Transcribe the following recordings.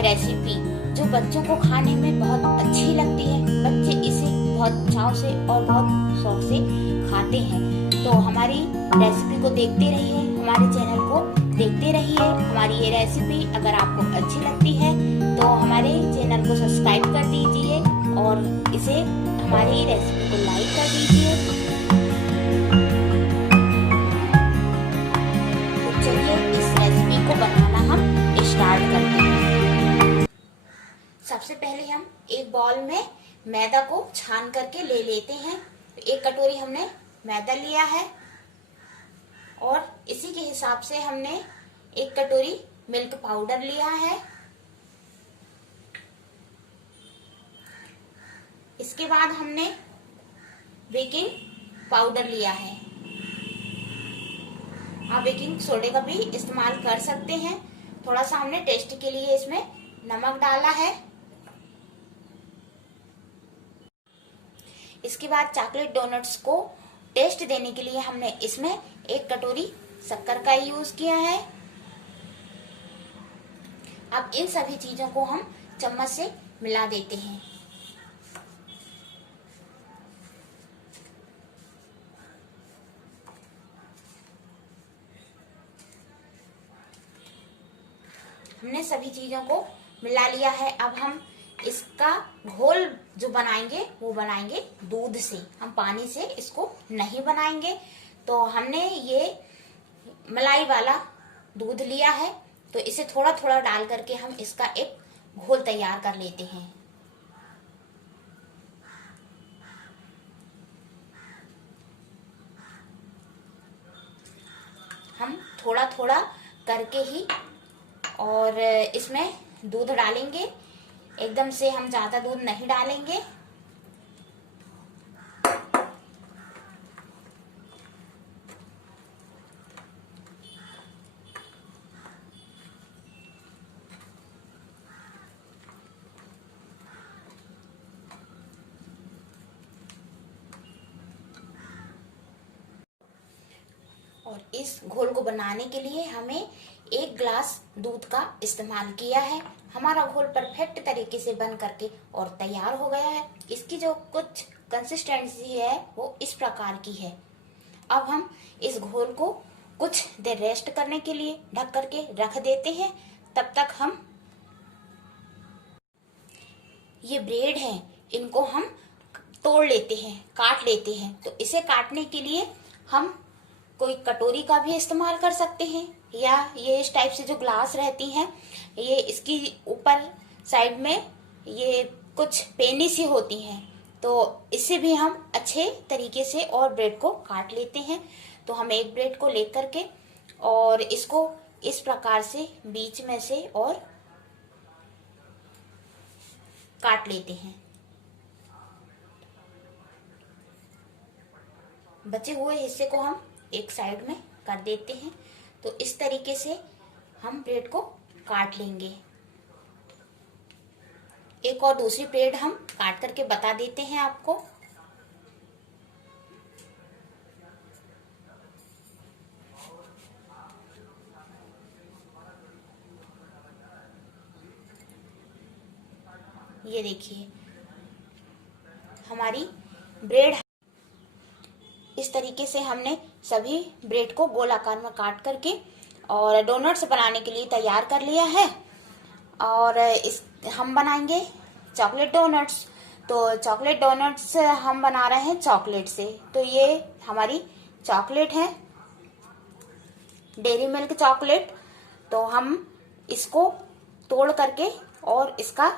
Recipe जो बच्चों को खाने में बहुत अच्छी लगती है। बच्चे इसे बहुत चाव से और बहुत शौक से खाते हैं। तो हमारी रेसिपी को देखते रहिए, हमारे चैनल को देखते रहिए। हमारी ये रेसिपी अगर आपको अच्छी लगती है तो हमारे चैनल को सब्सक्राइब कर दीजिए और इसे हमारी रेसिपी को लाइक कर दीजिए। तो चलिए इस रेसिपी को बनाना हम स्टार्ट करते हैं। सबसे पहले हम एक बाउल में मैदा को छान करके ले लेते हैं। एक कटोरी हमने मैदा लिया है और इसी के हिसाब से हमने एक कटोरी मिल्क पाउडर लिया है। इसके बाद हमने बेकिंग पाउडर लिया है। आप बेकिंग सोडे का भी इस्तेमाल कर सकते हैं। थोड़ा सा हमने टेस्ट के लिए इसमें नमक डाला है। इसके बाद चॉकलेट डोनट्स को टेस्ट देने के लिए हमने इसमें एक कटोरी शक्कर का यूज किया है। अब इन सभी चीजों को हम चम्मच से मिला देते हैं। हमने सभी चीजों को मिला लिया है। अब हम इसका घोल जो बनाएंगे वो बनाएंगे दूध से। हम पानी से इसको नहीं बनाएंगे। तो हमने ये मलाई वाला दूध लिया है, तो इसे थोड़ा थोड़ा डाल करके हम इसका एक घोल तैयार कर लेते हैं। हम थोड़ा थोड़ा करके ही और इसमें दूध डालेंगे। एकदम से हम ज्यादा दूध नहीं डालेंगे। और इस घोल को बनाने के लिए हमें 1 ग्लास दूध का इस्तेमाल किया है। हमारा घोल परफेक्ट तरीके से बन करके और तैयार हो गया है। इसकी जो कुछ कंसिस्टेंसी है वो इस प्रकार की है। अब हम इस घोल को कुछ देर रेस्ट करने के लिए ढक करके रख देते हैं। तब तक हम ये ब्रेड है, इनको हम तोड़ लेते हैं, काट लेते हैं। तो इसे काटने के लिए हम कोई कटोरी का भी इस्तेमाल कर सकते हैं, या ये इस टाइप से जो ग्लास रहती हैं, ये इसकी ऊपर साइड में ये कुछ पेनी सी होती हैं, तो इससे भी हम अच्छे तरीके से और ब्रेड को काट लेते हैं। तो हम एक ब्रेड को लेकर के और इसको इस प्रकार से बीच में से और काट लेते हैं। बचे हुए हिस्से को हम एक साइड में कर देते हैं। तो इस तरीके से हम ब्रेड को काट लेंगे। एक और दूसरी ब्रेड हम काट करके बता देते हैं आपको। ये देखिए हमारी ब्रेड इस तरीके से हमने सभी ब्रेड को गोल आकार में काट करके और डोनट्स बनाने के लिए तैयार कर लिया है। और इस हम बनाएंगे चॉकलेट डोनट्स। तो चॉकलेट डोनट्स हम बना रहे हैं चॉकलेट से। तो ये हमारी चॉकलेट है, डेयरी मिल्क चॉकलेट। तो हम इसको तोड़ करके और इसका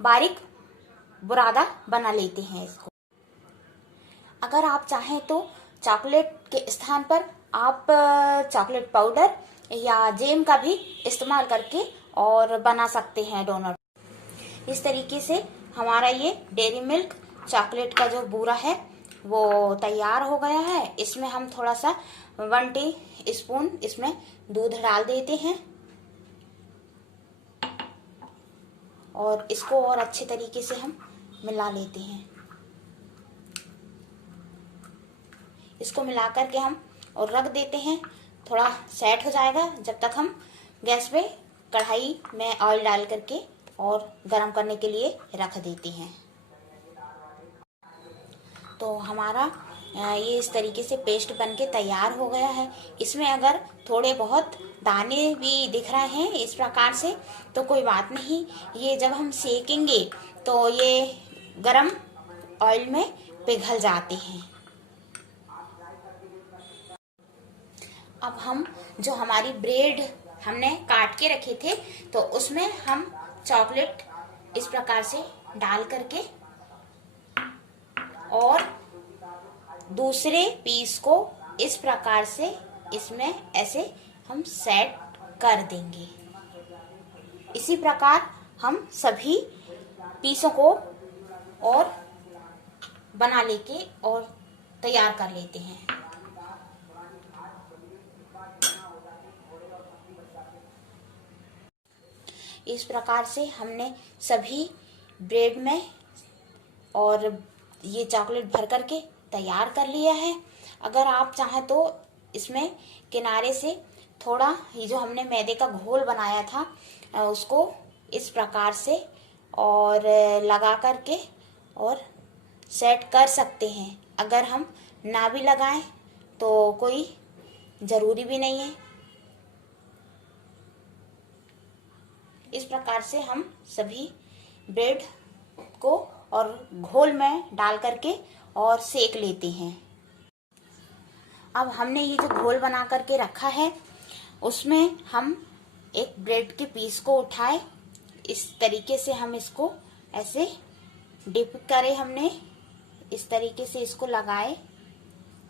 बारीक बुरादा बना लेते हैं इसको। अगर आप चाहें तो चॉकलेट के स्थान पर आप चॉकलेट पाउडर या जेम का भी इस्तेमाल करके और बना सकते हैं डोनट। इस तरीके से हमारा ये डेयरी मिल्क चॉकलेट का जो बूरा है वो तैयार हो गया है। इसमें हम थोड़ा सा 1 टीस्पून इसमें दूध डाल देते हैं और इसको और अच्छे तरीके से हम मिला लेते हैं। इसको मिला करके हम और रख देते हैं। थोड़ा सेट हो जाएगा जब तक हम गैस पे कढ़ाई में ऑयल डाल करके और गरम करने के लिए रख देते हैं। तो हमारा ये इस तरीके से पेस्ट बनके तैयार हो गया है। इसमें अगर थोड़े बहुत दाने भी दिख रहे हैं इस प्रकार से तो कोई बात नहीं, ये जब हम सेकेंगे तो ये गरम ऑयल में पिघल जाते हैं। अब हम जो हमारी ब्रेड हमने काट के रखे थे तो उसमें हम चॉकलेट इस प्रकार से डाल करके और दूसरे पीस को इस प्रकार से इसमें ऐसे हम सेट कर देंगे। इसी प्रकार हम सभी पीसों को और बना लेके और तैयार कर लेते हैं। इस प्रकार से हमने सभी ब्रेड में और ये चॉकलेट भर करके तैयार कर लिया है। अगर आप चाहें तो इसमें किनारे से थोड़ा ये जो हमने मैदे का घोल बनाया था उसको इस प्रकार से और लगा करके और सेट कर सकते हैं। अगर हम ना भी लगाएं तो कोई ज़रूरी भी नहीं है। इस प्रकार से हम सभी ब्रेड को और घोल में डाल करके और सेक लेते हैं। अब हमने ये जो घोल बना करके रखा है उसमें हम एक ब्रेड के पीस को उठाए, इस तरीके से हम इसको ऐसे डिप करे, हमने इस तरीके से इसको लगाए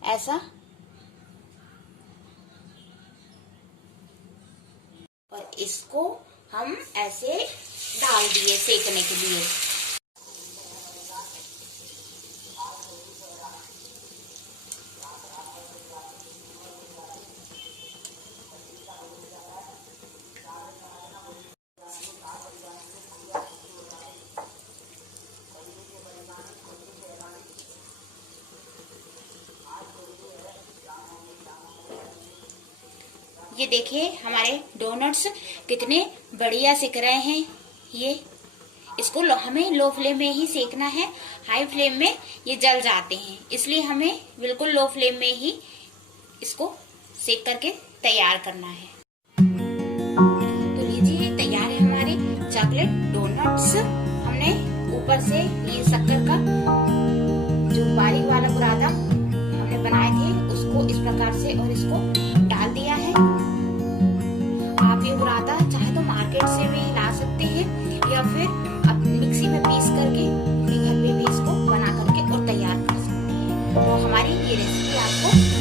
ऐसा, और इसको हम ऐसे डाल दिए सेकने के लिए। ये देखिए हमारे डोनट्स कितने बढ़िया सिक रहे हैं। ये इसको हमें लो फ्लेम में ही सेकना है, हाई फ्लेम में ये जल जाते हैं, इसलिए हमें बिल्कुल लो फ्लेम में ही इसको सेक करके तैयार करना है। तो लीजिए तैयार है हमारे चॉकलेट डोनट्स। हमने ऊपर से ये शक्कर का जो बारीक वाला बुरादा हमने बनाए थे उसको इस प्रकार से और इसको डाल दिया है। आप ये बुरादा चाहे तो मार्केट से भी ला सकते हैं या फिर आप मिक्सी में पीस करके अपने घर पे भी इसको बना करके और तैयार कर सकते हैं। तो हमारी ये रेसिपी आपको